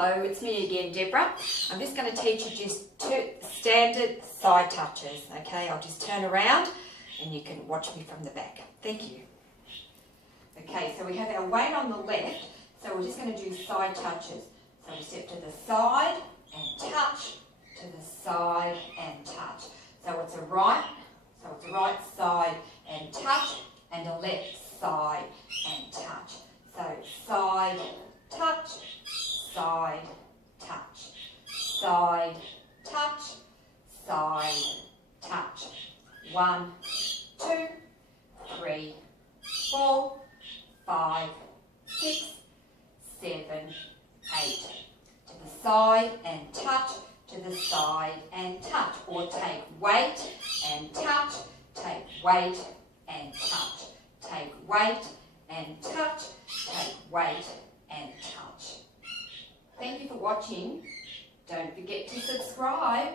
Hello, it's me again, Deborah. I'm just going to teach you just 2 standard side touches, okay? I'll just turn around and you can watch me from the back. Thank you. Okay, so we have our weight on the left, so we're just going to do side touches. So we step to the side and touch, to the side and touch. So it's a right side and touch, and a left side and touch. So side, touch, side, touch, side, touch, side, touch. 1, 2, 3, 4, 5, 6, 7, 8. To the side and touch, to the side and touch. Or take weight and touch, take weight and touch. Take weight and touch, take weight and touch. Thank you for watching. Don't forget to subscribe.